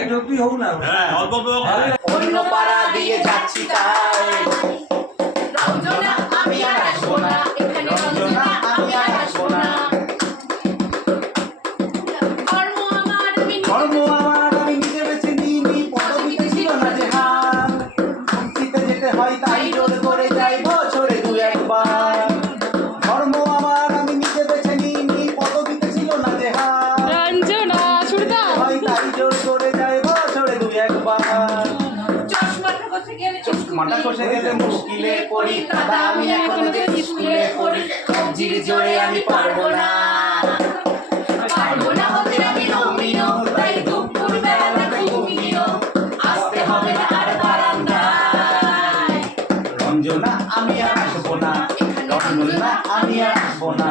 একটু একটু হোক না। হ্যাঁ অল্প অল্প অন্য পাড়া দিয়ে যাচ্ছি তাই রঞ্জনা আমি আর আসবো না এখানে রঞ্জনা আমি আর আসবো না ধর্ম আমার আমি নিজে বেছে নিইনি, পদবিতে ছিল না যে হার। শান্তিতে যেতে হয় তাই জোর করে যাই বছরে দু একবার। ধর্ম আমার আমি নিজে বেছে নিইনি, পদবিতে ছিল না যে হার। রঞ্জনা সুরদা হয় তাই জোর করে যাই বছরে দু একবার। মাথা কষে গেলে মুশকিলে পড়ি, দাদা আমি এখনো যে স্কুলে পড়ি। কবজির জোরে আমি পারবো না হতে আমি রোমিও তাই দুপুর বেলা ঘুমিও আসতে হবে না আর বারান্দায় রঞ্জনা আমি আর আসবো না, রঞ্জনা আমি আর আসবো না।